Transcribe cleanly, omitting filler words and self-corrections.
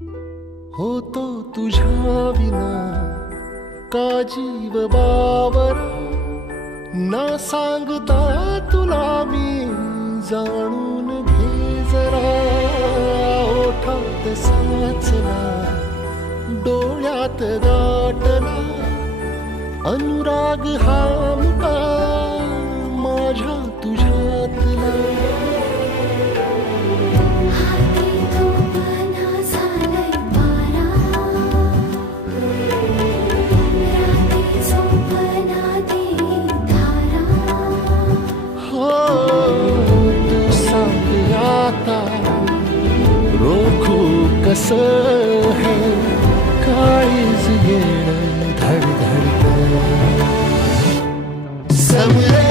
होतो तुझ्या विना का जीव बावरा, ना सांगता तुला मी जाणून घे जरा. ओठात साचला, डोळ्यात दाटला, अनुराग हा मुका माझ्या तुझ्यातला. कसं है काळीज येणं धडधडतं. सबले